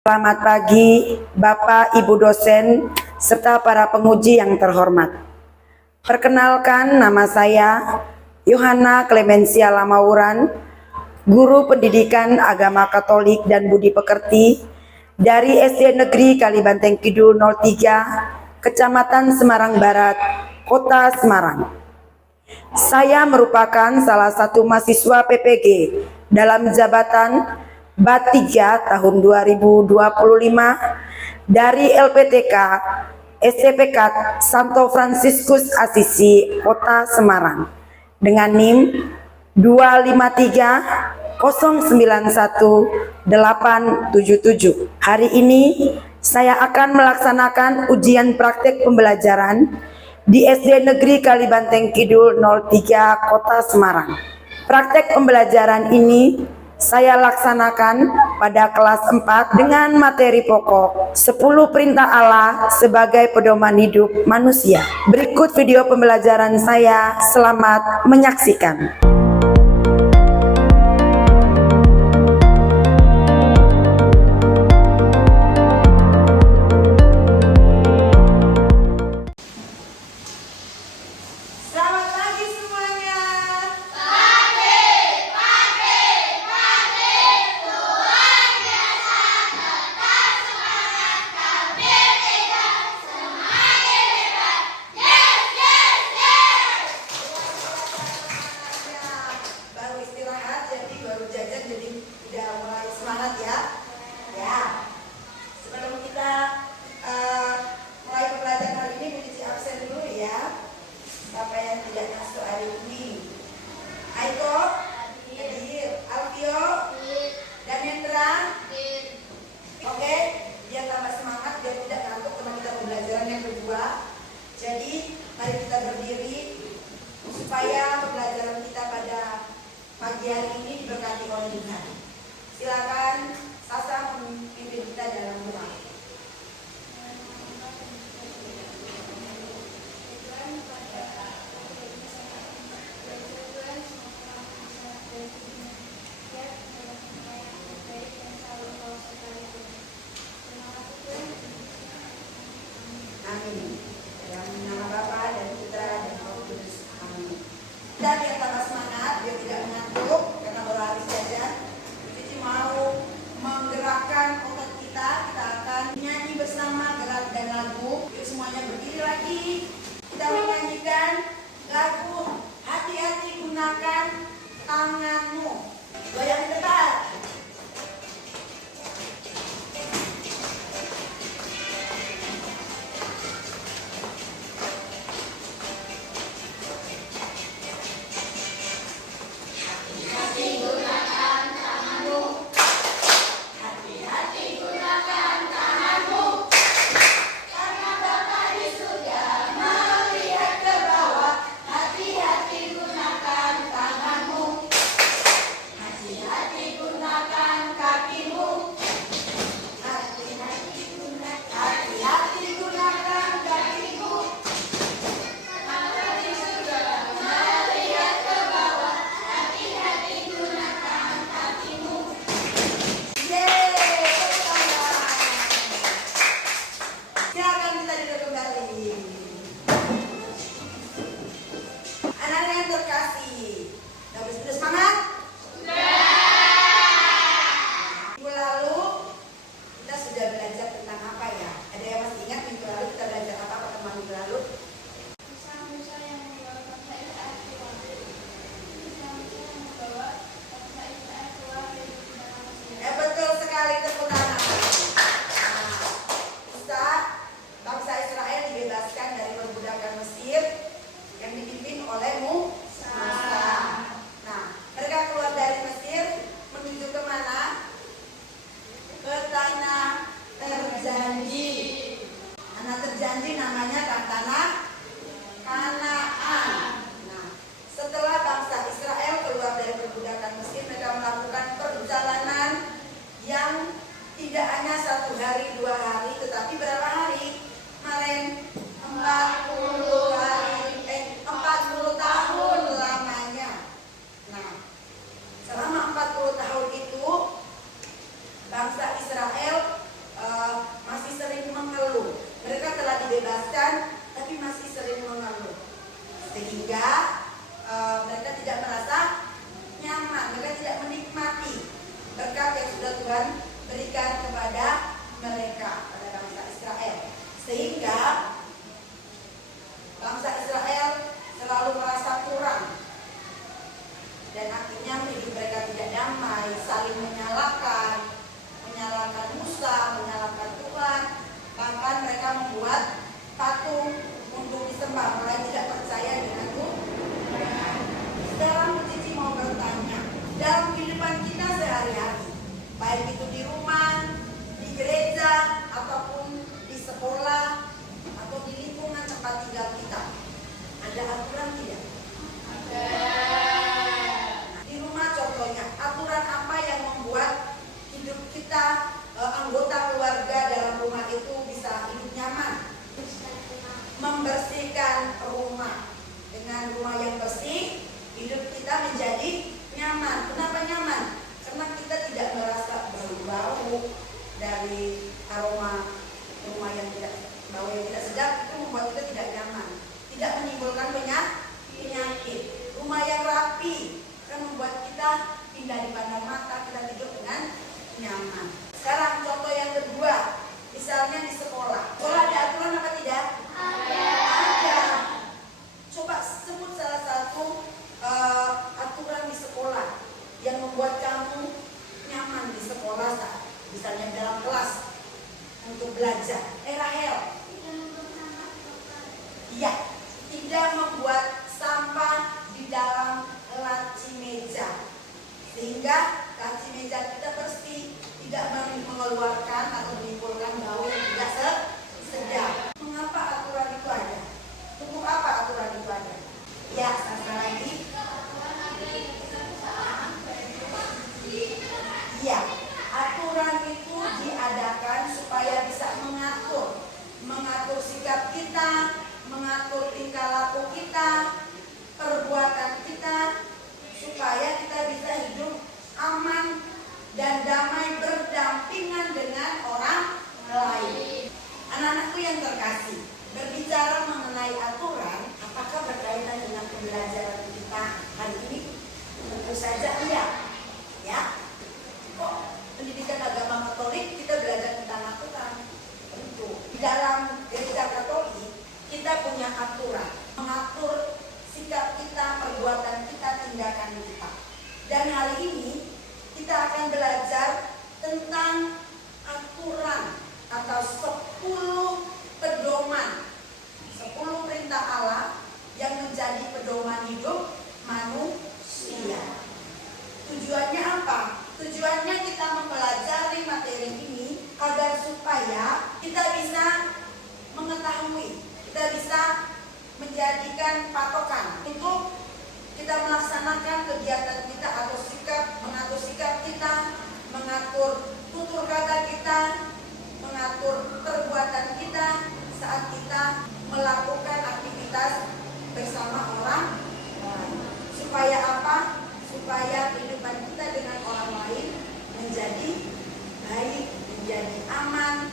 Selamat pagi, Bapak, Ibu dosen, serta para penguji yang terhormat. Perkenalkan, nama saya Yohana Clemencia Lamauran, Guru Pendidikan Agama Katolik dan Budi Pekerti dari SD Negeri Kalibanteng Kidul 03, Kecamatan Semarang Barat, Kota Semarang. Saya merupakan salah satu mahasiswa PPG dalam jabatan BAT 3 tahun 2025 dari LPTK STPK Santo Fransiskus Assisi Kota Semarang dengan NIM 253091877. Hari ini saya akan melaksanakan ujian praktek pembelajaran di SD Negeri Kalibanteng Kidul 03 Kota Semarang. Praktek pembelajaran ini saya laksanakan pada kelas 4 dengan materi pokok 10 perintah Allah sebagai pedoman hidup manusia. Berikut video pembelajaran saya, selamat menyaksikan. Jadi, mari kita berdiri supaya pembelajaran kita pada pagi hari ini diberkati oleh Tuhan. Silakan Sasa memimpin kita dalam doa. Amin. Dalam nama Bapa dan Putra dan Roh Kudus. Amin. Kita biar tambah semangat, biar tidak mengantuk karena baru habis jajan. Jadi mau menggerakkan otot kita akan nyanyi bersama gerak dan lagu. Yuk semuanya berdiri lagi. Kita menyanyikan lagu Hati-hati Gunakan Tanganmu. Goyang depan. bangsa Israel Dengan rumah yang bersih, hidup kita menjadi nyaman. Kenapa nyaman? Karena kita tidak merasa bau-bau dari aroma rumah yang tidak bau yang tidak sedap, itu membuat kita tidak nyaman. Tidak menimbulkan penyakit. Rumah yang rapi akan membuat kita indah dipandang mata, kita tidur dengan nyaman. Sekarang contoh yang kedua, misalnya di sekolah. Sekolah ada aturan apa tidak? Ada. Coba sebut salah satu aturan di sekolah yang membuat kamu nyaman di sekolah, misalnya dalam kelas untuk belajar. Rahel. Iya, tidak membuat sampah di dalam laci meja, sehingga laci meja kita bersih, tidak mengeluarkan atau menimbulkan bau yang tidak sedap. Mengapa aturan itu ada? Untuk apa aturan itu ada? Ya, sekali lagi. Ya, aturan itu diadakan supaya bisa mengatur sikap kita, mengatur tingkah laku kita, perbuatan kita, supaya kita bisa hidup aman dan damai berdampingan dengan orang lain. Anak-anakku yang terkasih, berbicara mengenai aturan, apakah berkaitan dengan pembelajaran kita hari ini? Tentu saja iya. Ya, kok pendidikan agama Katolik kita belajar tentang aturan? Tentu. Di dalam gereja Katolik kita punya aturan, mengatur sikap kita, perbuatan kita, tindakan kita. Dan hari ini kita akan belajar tentang aturan atau 10 pedoman, 10 perintah Allah yang menjadi pedoman hidup manusia. Tujuannya apa? Tujuannya kita mempelajari materi ini agar supaya kita bisa mengetahui, kita bisa menjadikan patokan untuk kita melaksanakan kegiatan kita atau mengatur sikap kita, mengatur tutur kata kita, mengatur perbuatan kita saat kita melakukan aktivitas bersama orang lain. Supaya apa? Supaya kehidupan kita dengan orang lain menjadi baik, menjadi aman,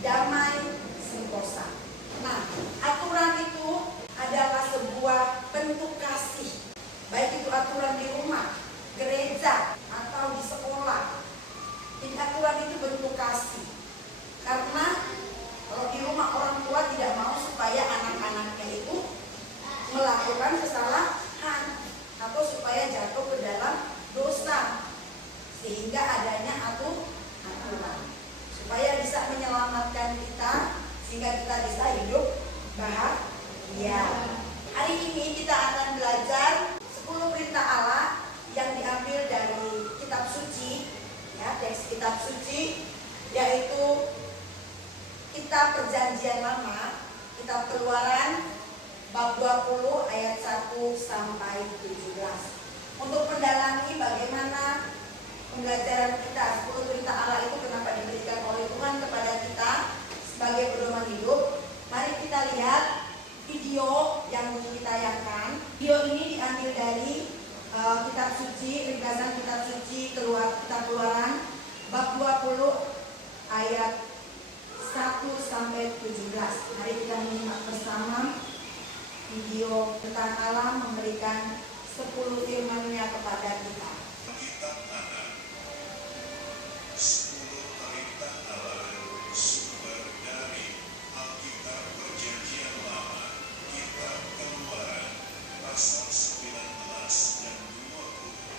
damai, sentosa. Nah, aturan itu adalah sebuah bentuk kasih, baik itu aturan di rumah, gereja, atau di sekolah. Jadi aturan itu bentuk kasih, karena kalau di rumah orang tua tidak mau supaya anak-anaknya itu melakukan kesalahan atau supaya jatuh ke dalam dosa, sehingga adanya aturan supaya bisa menyelamatkan kita, sehingga kita bisa hidup bahagia. Hari ini kita akan belajar 10 perintah Allah yang diambil dari kitab suci, ya, teks kitab suci, yaitu kitab Perjanjian Lama, kitab Keluaran bab 20 ayat 1 sampai 17. Untuk mendalami bagaimana pembelajaran kita 10 perintah Allah itu kenapa diberikan oleh Tuhan kepada kita sebagai pedoman hidup, mari kita lihat video yang ditayangkan. Video ini diambil dari kitab suci, ringkasan kitab suci kitab Keluaran bab 20 ayat 1 sampai 17. Mari kita menyimak bersama video tentang Allah memberikan 10 firman-Nya kepada kita. Kitab mana? 10 perintah Allah sumber dari Alkitab Perjanjian Lama, kitab Keluaran pasal 19 dan 20.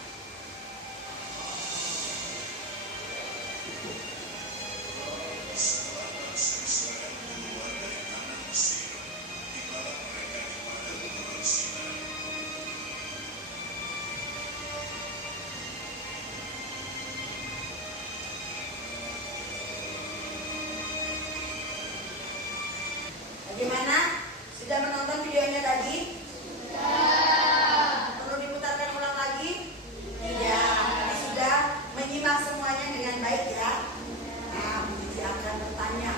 Setelah bangsa Israel keluar dari tanah Mesir, tibalah mereka di padang gurun Sinai. Bagaimana? Sudah menonton videonya tadi? Sudah. Perlu diputarkan ulang lagi? Tidak. Tapi sudah menyimak semuanya dengan baik ya. Nah, Puji akan bertanya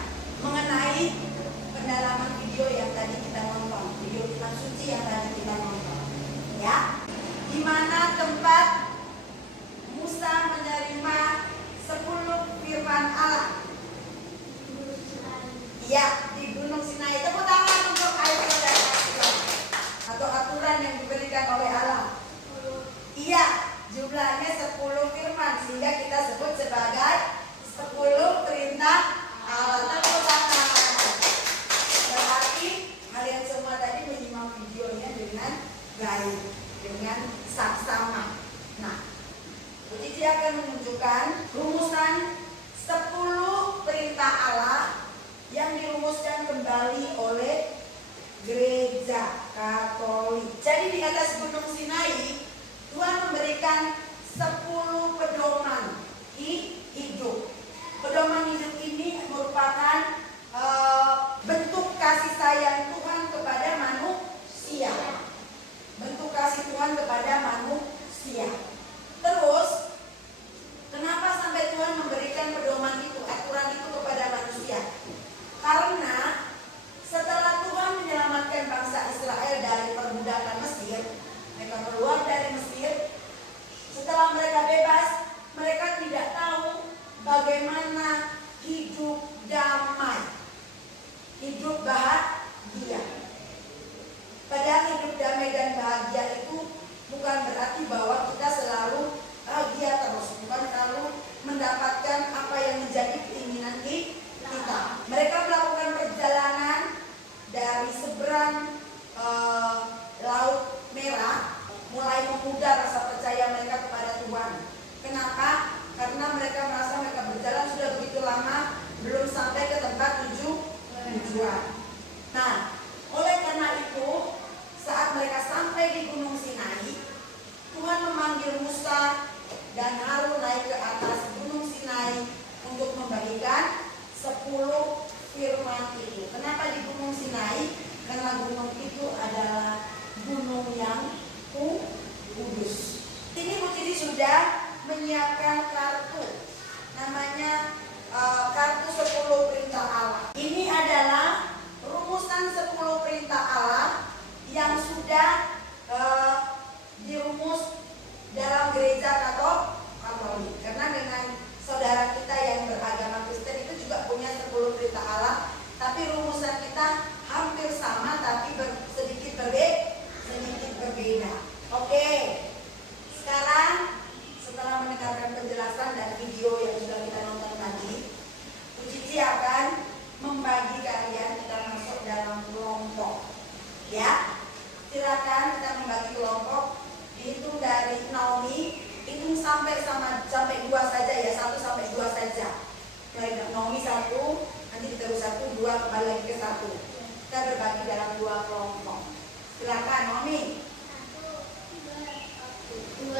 mengenai pendalaman video yang tadi kita nonton, video kitab suci yang tadi kita nonton. Ya, di Gunung Sinai. Tepuk tangan untuk ayat dan atau aturan yang diberikan oleh Allah. Iya, jumlahnya 10 firman sehingga kita sebut sebagai 10 perintah Allah. Tepuk tangan. Berarti kalian semua tadi menyimak videonya dengan baik, dengan saksama. Nah, Bu Cici akan menunjukkan rumusan 10 perintah Allah yang dirumuskan kembali oleh Gereja Katolik. Jadi di atas Gunung Sinai, Tuhan memberikan 10 pedoman hidup. Pedoman hidup ini merupakan bentuk kasih sayang Tuhan kepada manusia. Bentuk kasih Tuhan kepada manusia. Terus, kenapa sampai Tuhan memberikan pedoman itu, aturan itu kepada manusia? Karena setelah Tuhan menyelamatkan bangsa Israel dari perbudakan Mesir, mereka keluar dari Mesir. Setelah mereka bebas, mereka tidak tahu bagaimana hidup damai, hidup bahagia. Padahal hidup damai dan bahagia itu bukan berarti bahwa kita selalu bahagia terus, bukan selalu mendapatkan apa yang menjadi keinginan kita. Mereka melakukan perjalanan dari seberang Laut Merah, mulai memudar rasa percaya mereka kepada Tuhan. Kenapa? Karena mereka merasa mereka berjalan sudah begitu lama, belum sampai ke tempat tujuan. Nah, oleh karena itu, saat mereka sampai di Gunung Sinai, Tuhan memanggil Musa dan Harun naik ke atas Gunung Sinai untuk membagikan 10 firman itu. Kenapa di Gunung Sinai? Karena gunung itu adalah gunung yang kudus. Ini Bu Cici sudah menyiapkan kartu, namanya kartu 10 perintah Allah. Ini adalah rumusan 10 perintah Allah yang sudah dirumus dalam gereja Katolik. Karena dengan saudara kita yang beragama Kristen itu juga punya 10 perintah Allah, tapi rumusan kita hampir sama tapi sedikit berbeda. Oke. Sekarang setelah mendengarkan penjelasan dan video yang sudah kita nonton tadi, Bu Cici akan membagi kalian, kita masuk dalam kelompok. Ya. Silakan kita membagi kelompok, dihitung dari Naomi, hitung sampai 2 saja ya, 1 sampai 2 saja. Naomi 1, nanti terus 1, 2, kembali lagi ke 1. Kita berbagi dalam 2 kelompok. Silakan Naomi. 1.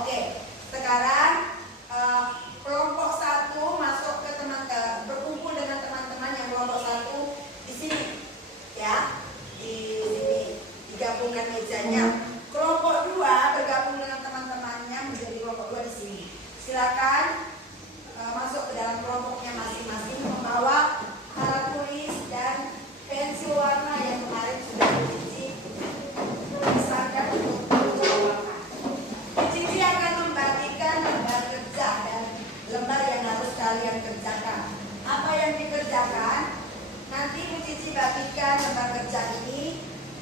Oke. Sekarang kelompok 1 masuk ke berkumpul dengan teman-teman yang kelompok 1 di sini. Ya. Di sini digabungkan mejanya. Kelompok 2 bergabung dengan teman-temannya menjadi kelompok 2 di sini. Silakan masuk ke dalam kelompoknya masing-masing, membawa alat tulis dan pensil warna yang kemarin sudah Cici pesankan untuk jawaban. Cici akan membagikan lembar kerja dan lembar yang harus kalian kerjakan. Apa yang dikerjakan? Nanti Bu Cici bagikan lembar kerja ini.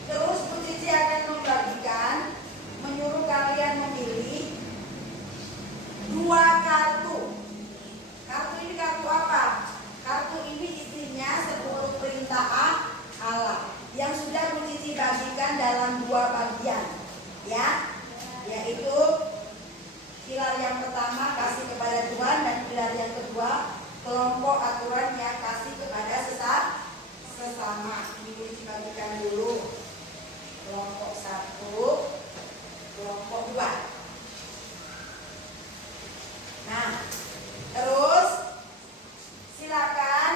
Terus Bu Cici akan membagikan, menyuruh kalian memilih 2 kartu. Kartu ini kartu apa? Kartu ini isinya 10 perintah Allah yang sudah Bu Cici bagikan dalam 2 bagian. Ya, yaitu pilar yang pertama kasih kepada Tuhan, dan pilar yang kedua kelompok aturannya kasih kepada sesama. Ini Bu Cici bagikan dulu. Kelompok 1, kelompok 2. Nah, terus silakan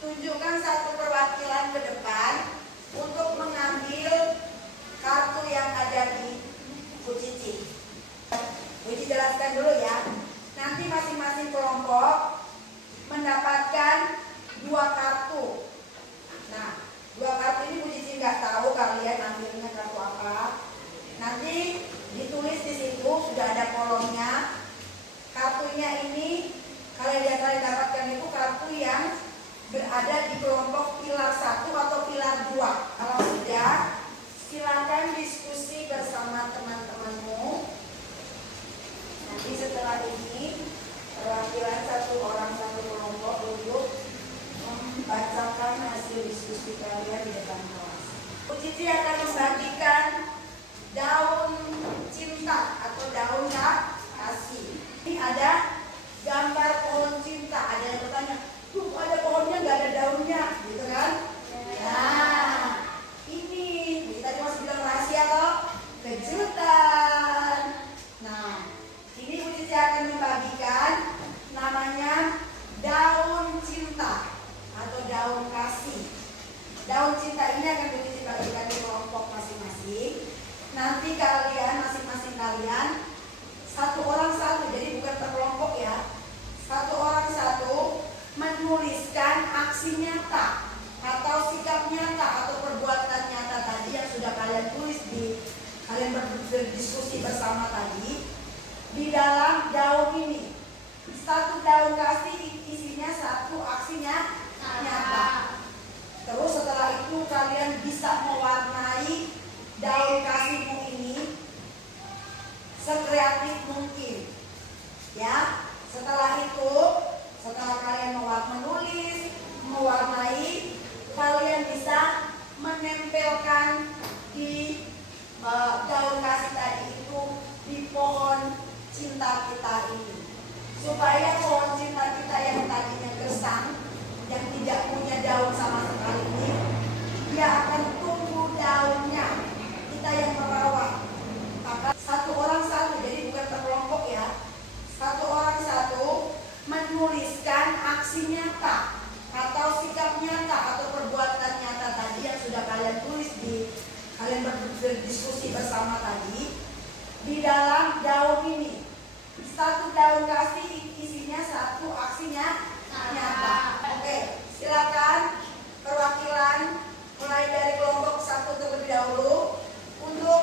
tunjukkan 1 perwakilan ke depan untuk mengambil kartu yang ada di Bu Cici. Bu Cici jelaskan dulu ya. Nanti masing-masing kelompok mendapatkan 2 kartu. Nah, 2 kartu ini Bu Cici nggak tahu kalian ambilnya kartu apa. Nanti ditulis di situ, sudah ada kolomnya. Kartunya ini Nanti setelah ini perwakilan satu orang satu kelompok untuk membacakan hasil diskusi kalian di depan kelas. Bu Cici akan membagikan daun cinta atau daun kasih. Ini ada gambar pohon cinta. Ada yang bertanya, tuh ada pohonnya nggak ada daunnya, gitu kan? Nah, ini kita cuma bilang rahasia atau kejutan. Nah, ini Bu Cici akan membagikan namanya daun cinta atau daun kasih. Daun cinta ini akan Bu Cici bagikan di kelompok masing-masing. Nanti kalian masing-masing kalian satu orang satu, jadi bukan per kelompok ya. Satu orang satu menuliskan aksi nyata atau sikap nyata atau perbuatan nyata tadi yang sudah kalian tulis kalian berdiskusi bersama tadi di dalam daun ini. Satu daun kasih isinya satu aksinya nyata. Terus setelah itu kalian bisa mewarnai daun kasihmu ini sekreatif mungkin. Ya, setelah itu, setelah kalian menulis, mewarnai, kalian bisa menempelkan di daun kasih tadi itu di pohon cinta kita ini, supaya pohon cinta kita yang tadinya gersang, yang tidak punya daun sama sekali ini, dia akan tumbuh daunnya. Kita yang merawat. Maka satu orang satu, jadi bukan per kelompok ya. Satu orang satu menuliskan aksi nyata atau sikap nyata atau perbuatan nyata tadi yang sudah kalian tulis kalian berdiskusi bersama tadi di dalam daun ini. Satu daun kasih isinya satu aksinya nyata. Oke, silakan perwakilan mulai dari kelompok satu terlebih dahulu untuk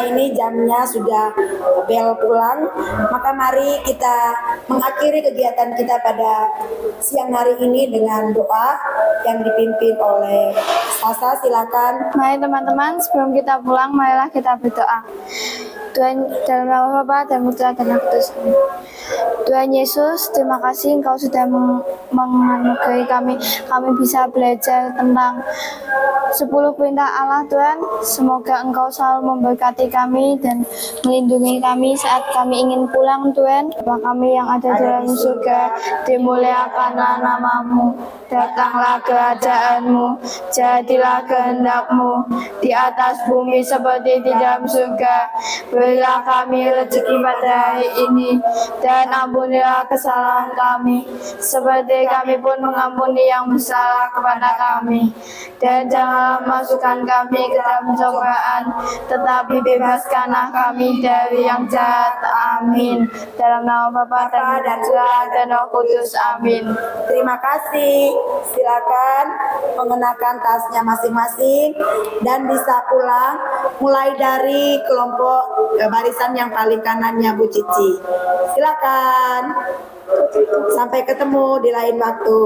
karena ini jamnya sudah bel pulang, maka mari kita mengakhiri kegiatan kita pada siang hari ini dengan doa yang dipimpin oleh Sasa. Silakan. Mari teman-teman, sebelum kita pulang, marilah kita berdoa. Tuhan, dalam nama Bapa dan Putra dan Roh Kudus. Amin. Tuhan Yesus, terima kasih Engkau sudah menganugerahi kami. Kami bisa belajar tentang 10 perintah Allah, Tuhan. Semoga Engkau selalu memberkati kami dan melindungi kami saat kami ingin pulang, Tuhan. Bapa kami yang ada dalam surga, dimuliakanlah namamu. Datanglah kerajaan-Mu, jadilah kehendak-Mu di atas bumi seperti di dalam surga. Berilah kami rezeki pada hari ini, dan ampunilah kesalahan kami, seperti kami pun mengampuni yang bersalah kepada kami. Dan janganlah masukkan kami ke dalam pencobaan, tetapi bebaskanlah kami dari yang jahat. Amin. Dalam nama Bapa dan Putra dan Roh Kudus. Amin. Terima kasih. Silakan mengenakan tasnya masing-masing dan bisa pulang mulai dari kelompok barisan yang paling kanannya Bu Cici. Silakan. Sampai ketemu di lain waktu.